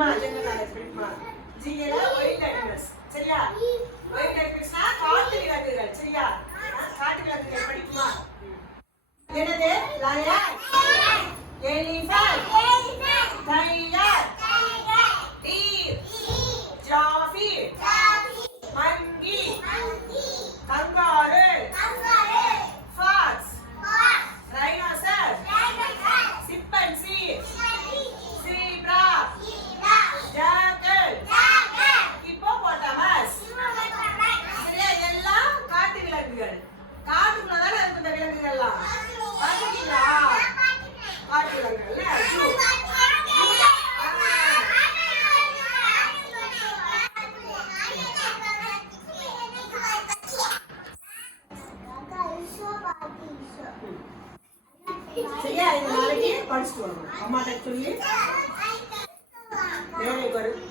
படிக்குமா general knowledge படிக்குமா ஜிஏல wild animals சரியா ஒயிட் அனிமல்ஸ்னா காட்டு விலங்குகள் சரியா காட்டு விலங்குகள் படிக்குமா என்னது lion elephant tiger deer giraffe monkey kangaroo fox rhinoceros chimpanzee zebra jackal hippopotamus சரியா எல்லாம் காட்டு விலங்குகள் காட்டுக்குள்ள தான இருக்கு இந்த விலங்குகள் எல்லாம் பாத்தீங்களா காட்டு விலங்குகள் ஜூ சரியா இந்த நாளைக்கு படிச்சுட்டு வரணும் அம்மாட்ட சொல்லி வேலைக்கு வரும்